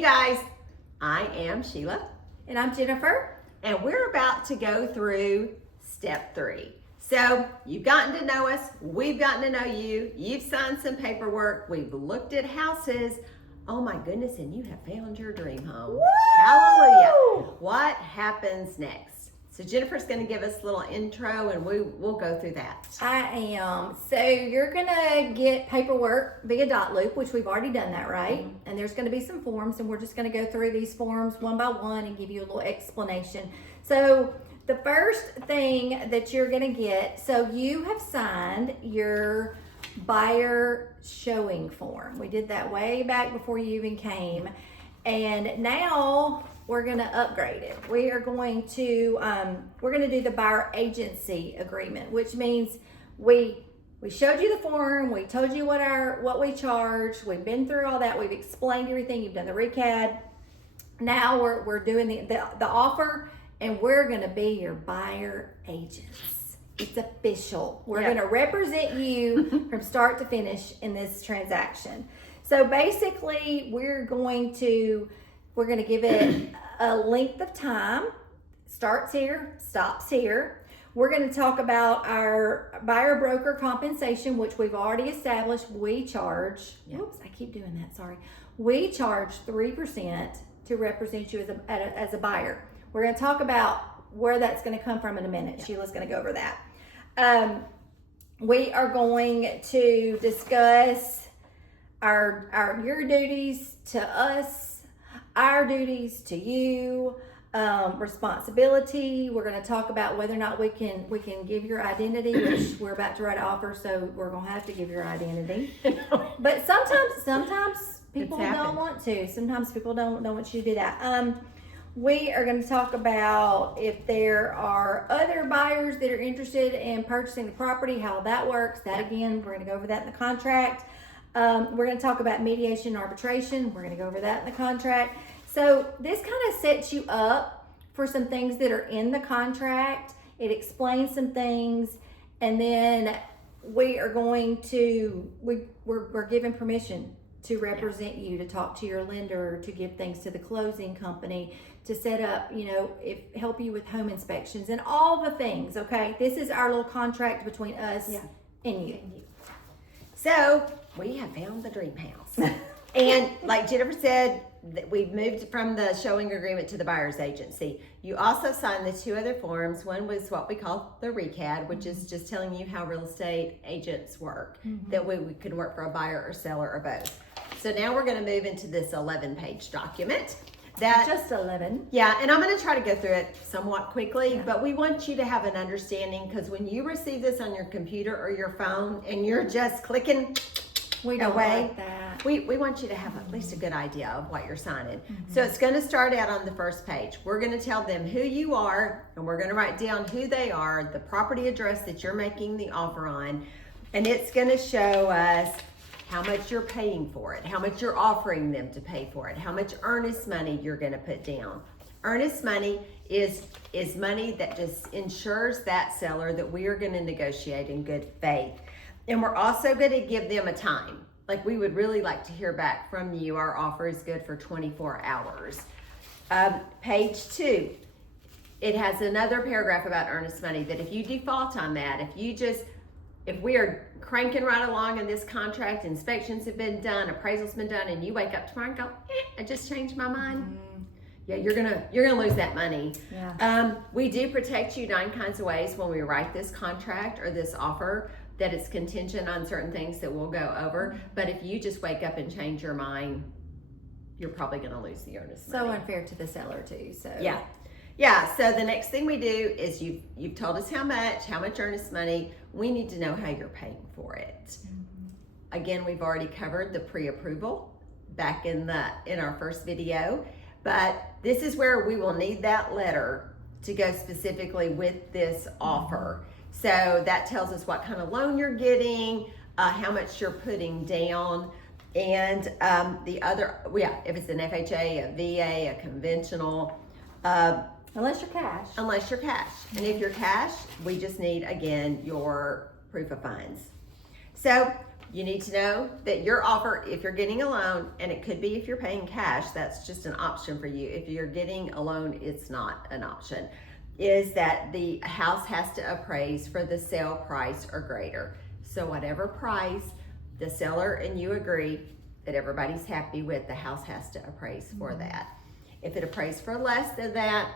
Hey guys, I am Sheila. And I'm Jennifer. And we're about to go through step 3. So you've gotten to know us, we've gotten to know you, you've signed some paperwork, we've looked at houses. Oh my goodness, and you have found your dream home. Woo! Hallelujah. What happens next? So Jennifer's going to give us a little intro and we'll go through that. I am. So you're going to get paperwork via dot loop, which we've already done that, right? Mm-hmm. And there's going to be some forms, and we're just going to go through these forms one by one and give you a little explanation. So the first thing that you're going to get, so you have signed your buyer showing form. We did that way back before you even came. And now we're going to upgrade it. We are going to do the buyer agency agreement, which means we showed you the form, we told you what we charge, we've been through all that, we've explained everything, you've done the recad. Now we're doing the offer, and we're going to be your buyer agents. It's official. We're going to represent you from start to finish in this transaction. So basically, we're going to give it a length of time. Starts here, stops here. We're going to talk about our buyer broker compensation, which we've already established. We charge, oops, I keep doing that, sorry. We charge 3% to represent you as a buyer. We're going to talk about where that's going to come from in a minute. Sheila's going to go over that. We are going to discuss your duties to us, our duties to you, responsibility. We're going to talk about whether or not we can give your identity, which we're about to write an offer, so we're going to have to give your identity. But sometimes people don't want to. Sometimes people don't want you to do that. We are going to talk about if there are other buyers that are interested in purchasing the property, how that works. That again, we're going to go over that in the contract. We're going to talk about mediation and arbitration. We're going to go over that in the contract. So this kind of sets you up for some things that are in the contract. It explains some things, and then we are going to we're given permission to represent you, to talk to your lender, to give things to the closing company, to set up, help you with home inspections and all the things. Okay, this is our little contract between us and you. So we have found the dream house. And like Jennifer said, that we've moved from the showing agreement to the buyer's agency. You also signed the 2 other forms. One was what we call the recad, which is just telling you how real estate agents work, that we can work for a buyer or seller or both. So now we're going to move into this 11-page document. Just 11. Yeah, and I'm going to try to go through it somewhat quickly, but we want you to have an understanding, because when you receive this on your computer or your phone and you're just clicking we don't away, like that. We want you to have at least a good idea of what you're signing. So it's going to start out on the first page. We're going to tell them who you are, and we're going to write down who they are, the property address that you're making the offer on, and it's going to show us how much you're paying for it, how much you're offering them to pay for it, how much earnest money you're going to put down. Earnest money is money that just ensures that seller that we are going to negotiate in good faith. And we're also going to give them a time. Like, we would really like to hear back from you. Our offer is good for 24 hours. Page 2, it has another paragraph about earnest money, that if you default on that, if we are cranking right along in this contract, inspections have been done, appraisal's been done, and you wake up tomorrow and go, I just changed my mind. Yeah, you're gonna lose that money. Yeah. We do protect you 9 kinds of ways when we write this contract or this offer, that it's contingent on certain things that we'll go over. But if you just wake up and change your mind, you're probably gonna lose the earnest money. So unfair to the seller too. So yeah. So the next thing we do is you've told us how much earnest money. We need to know how you're paying for it. Again, we've already covered the pre-approval back in our first video, but this is where we will need that letter to go specifically with this offer. So that tells us what kind of loan you're getting, how much you're putting down, and if it's an FHA, a VA, a conventional, unless you're cash. And if you're cash, we just need, again, your proof of funds. So You need to know that your offer, if you're getting a loan, and it could be if you're paying cash, that's just an option for you. If you're getting a loan, it's not an option, is that the house has to appraise for the sale price or greater. So whatever price the seller and you agree that everybody's happy with, the house has to appraise for that. If it appraised for less than that,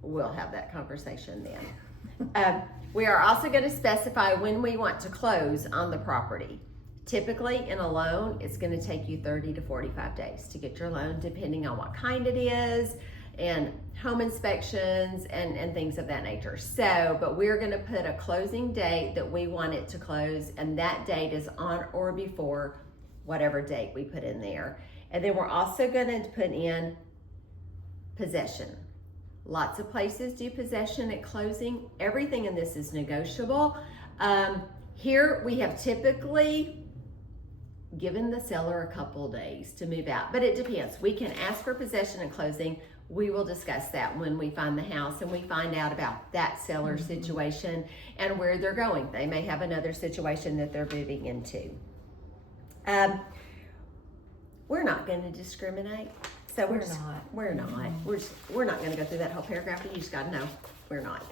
we'll have that conversation then. We are also going to specify when we want to close on the property. Typically in a loan, it's going to take you 30 to 45 days to get your loan, depending on what kind it is and home inspections and things of that nature. So, but we're going to put a closing date that we want it to close, and that date is on or before whatever date we put in there. And then we're also going to put in possession. Lots of places do possession at closing. Everything in this is negotiable. Here we have typically given the seller a couple days to move out, but it depends. We can ask for possession at closing. We will discuss that when we find the house and we find out about that seller situation and where they're going. They may have another situation that they're moving into. We're not going to discriminate. So we're not going to go through that whole paragraph, but you just got to know we're not.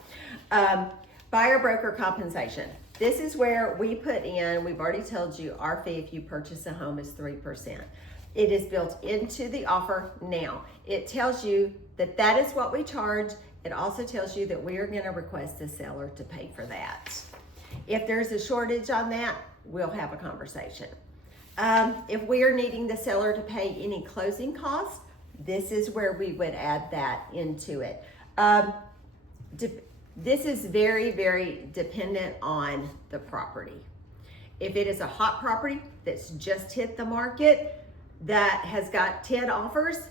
Buyer broker compensation. This is where we put in, we've already told you our fee if you purchase a home is 3%. It is built into the offer now. It tells you that that is what we charge. It also tells you that we are going to request the seller to pay for that. If there's a shortage on that, we'll have a conversation. If we are needing the seller to pay any closing costs, this is where we would add that into it. This is very, very dependent on the property. If it is a hot property that's just hit the market, that has got 10 offers,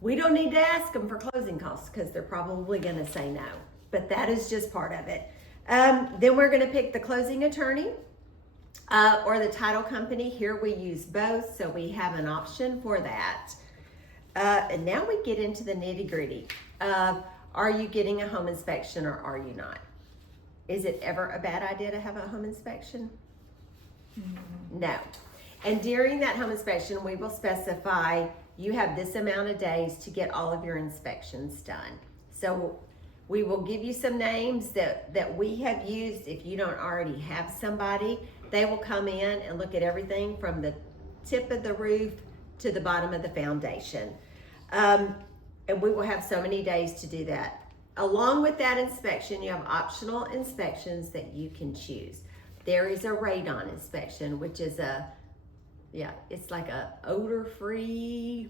we don't need to ask them for closing costs because they're probably going to say no. But that is just part of it. Then we're going to pick the closing attorney or the title company. Here we use both, so we have an option for that. And now we get into the nitty-gritty. Are you getting a home inspection or are you not? Is it ever a bad idea to have a home inspection? No. And during that home inspection, we will specify you have this amount of days to get all of your inspections done. So we will give you some names that we have used. If you don't already have somebody, they will come in and look at everything from the tip of the roof to the bottom of the foundation. And we will have so many days to do that. Along with that inspection, you have optional inspections that you can choose. There is a radon inspection, which is it's like a odor-free.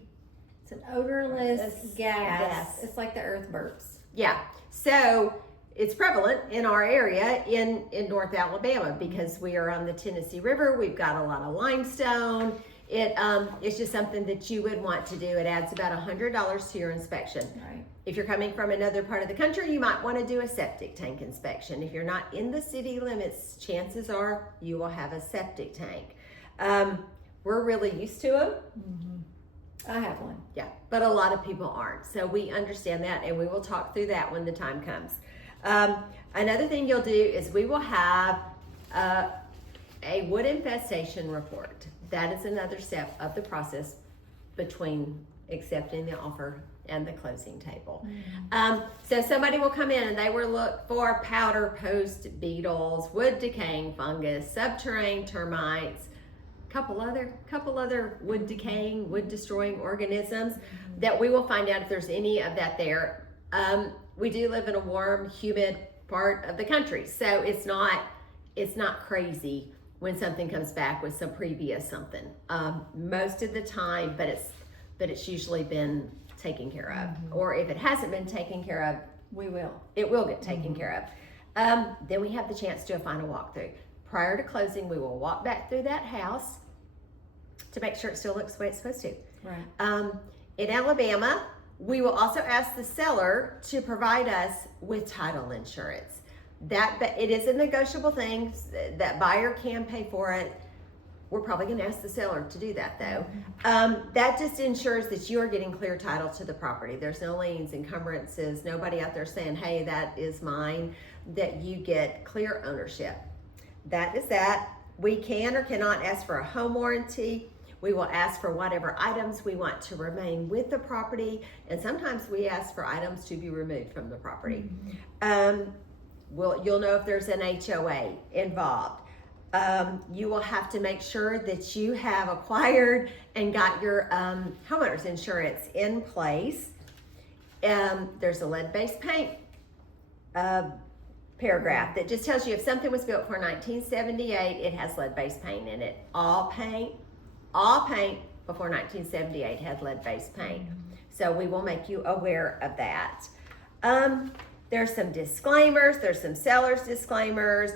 It's an odorless gas. It's like the earth burps. Yeah, so it's prevalent in our area in North Alabama because we are on the Tennessee River. We've got a lot of limestone. It's just something that you would want to do. It adds about $100 to your inspection. Right. If you're coming from another part of the country, you might want to do a septic tank inspection. If you're not in the city limits, chances are you will have a septic tank. We're really used to them. Mm-hmm. I have one. Yeah, but a lot of people aren't. So we understand that, and we will talk through that when the time comes. Another thing you'll do is we will have a wood infestation report. That is another step of the process between accepting the offer and the closing table. Mm-hmm. So somebody will come in and they will look for powder post beetles, wood decaying fungus, subterranean termites, couple other wood decaying, wood destroying organisms that we will find out if there's any of that there. We do live in a warm, humid part of the country, so it's not crazy when something comes back with some previous something. Most of the time, but it's usually been taken care of. Or if it hasn't been taken care of, it will get taken care of. Then we have the chance to do a final walkthrough. Prior to closing, we will walk back through that house to make sure it still looks the way it's supposed to. Right. In Alabama, we will also ask the seller to provide us with title insurance. It is a negotiable thing. That buyer can pay for it. We're probably going to ask the seller to do that though. That just ensures that you are getting clear title to the property. There's no liens, encumbrances, nobody out there saying, hey, that is mine, that you get clear ownership. That is that. We can or cannot ask for a home warranty. We will ask for whatever items we want to remain with the property, and sometimes we ask for items to be removed from the property. You'll know if there's an HOA involved. You will have to make sure that you have acquired and got your homeowner's insurance in place. There's a lead-based paint paragraph that just tells you if something was built for 1978, it has lead-based paint in it. All paint before 1978 had lead-based paint. So we will make you aware of that. There's some disclaimers, there's some seller's disclaimers.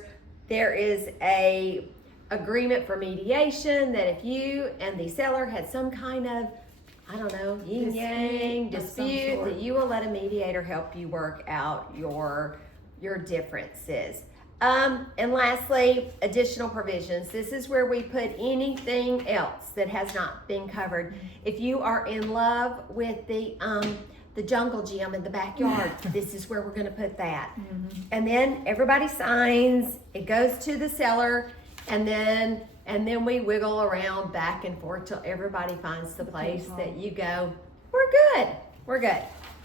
There is a agreement for mediation that if you and the seller had some kind of, I don't know, yin-yang dispute, that you will let a mediator help you work out your differences. And lastly, additional provisions. This is where we put anything else that has not been covered. If you are in love with the jungle gym in the backyard, this is where we're going to put that. And then everybody signs, it goes to the seller, and then we wiggle around back and forth till everybody finds the place that you go, we're good.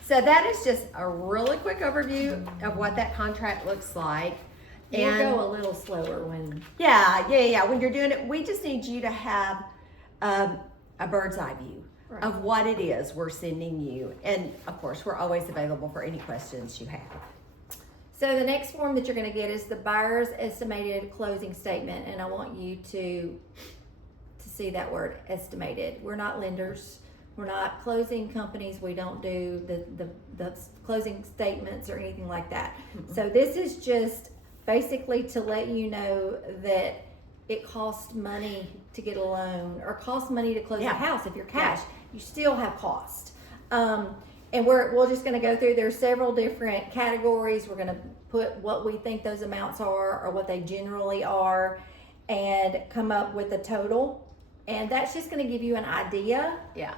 So that is just a really quick overview of what that contract looks like. And we'll go a little slower when. Yeah. When you're doing it, we just need you to have a bird's eye view of what it is we're sending you. And of course, we're always available for any questions you have. So the next form that you're going to get is the buyer's estimated closing statement, and I want you to see that word estimated. We're not lenders. We're not closing companies. We don't do the closing statements or anything like that. So this is just basically to let you know that it costs money to get a loan or costs money to close a house. If you're cash, you still have cost. And we're just going to go through. There's several different categories. We're going to put what we think those amounts are or what they generally are and come up with a total. And that's just going to give you an idea. Yeah.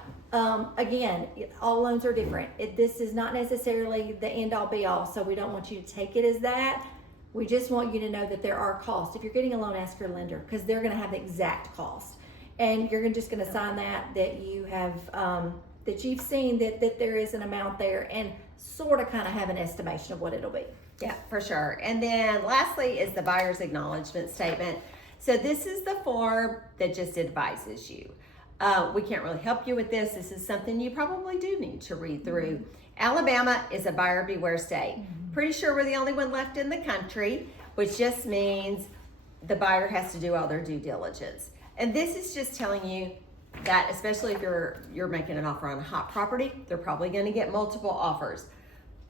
Again, all loans are different. This is not necessarily the end all be all, so we don't want you to take it as that. We just want you to know that there are costs. If you're getting a loan, ask your lender because they're going to have the exact cost. And you're just going to sign that you have, that you've seen that there is an amount there and sort of kind of have an estimation of what it'll be. Yeah, for sure. And then lastly is the buyer's acknowledgement statement. So this is the form that just advises you. We can't really help you with this. This is something you probably do need to read through. Alabama is a buyer beware state. Pretty sure we're the only one left in the country, which just means the buyer has to do all their due diligence. And this is just telling you that, especially if you're making an offer on a hot property, they're probably going to get multiple offers.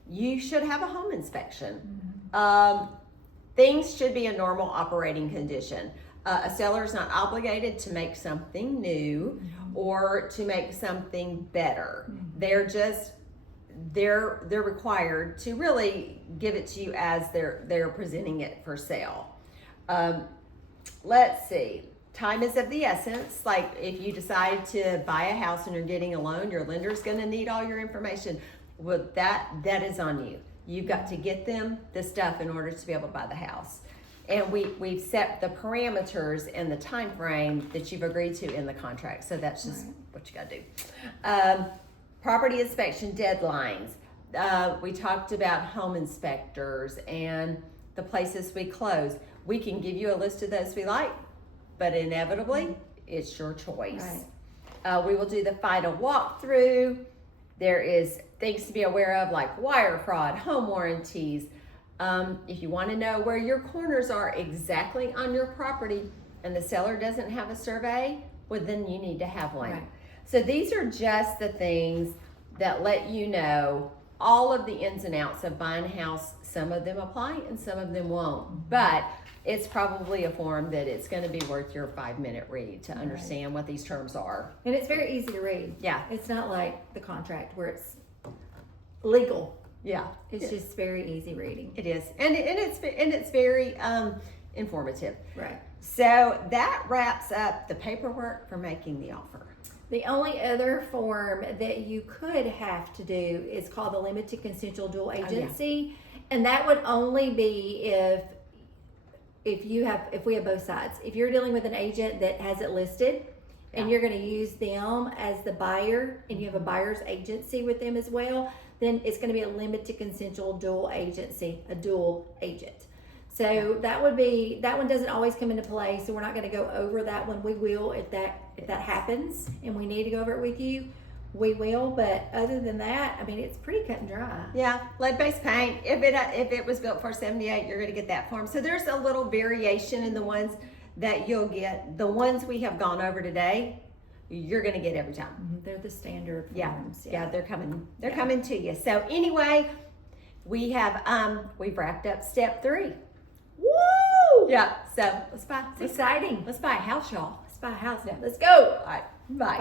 You should have a home inspection. Things should be a normal operating condition. A seller is not obligated to make something new or to make something better. They're required to really give it to you as they're presenting it for sale. Let's see. Time is of the essence. Like if you decide to buy a house and you're getting a loan, your lender's going to need all your information. Well, that is on you. You've got to get them the stuff in order to be able to buy the house. And we've set the parameters and the time frame that you've agreed to in the contract. So that's just what you got to do. Property inspection deadlines. We talked about home inspectors and the places we close. We can give you a list of those we like, but inevitably, it's your choice. We will do the final walkthrough. There is things to be aware of like wire fraud, home warranties. If you want to know where your corners are exactly on your property and the seller doesn't have a survey, well, then you need to have one. Right. So these are just the things that let you know all of the ins and outs of buying a house. Some of them apply and some of them won't. But it's probably a form that it's going to be worth your 5-minute read to understand what these terms are. And it's very easy to read. Yeah. It's not like the contract where it's legal. Yeah. It's just very easy reading. It is. And it's very informative. Right. So that wraps up the paperwork for making the offer. The only other form that you could have to do is called the limited consensual dual agency. And that would only be if if we have both sides, if you're dealing with an agent that has it listed and you're going to use them as the buyer and you have a buyer's agency with them as well, then it's going to be a limited consensual dual agency, a dual agent. So that one doesn't always come into play. So we're not going to go over that one. We will if that happens and we need to go over it with you, we will. But other than that, I mean, it's pretty cut and dry. Yeah, lead-based paint. If it was built for 78, you're going to get that form. So there's a little variation in the ones that you'll get. The ones we have gone over today, you're going to get every time. They're the standard Yeah, forms. yeah, they're coming. They're coming to you. So anyway, we've wrapped up step 3. Woo! Yeah. So It's exciting. let's buy a house, y'all. Let's buy a house. Yeah. Let's go. All right. Bye.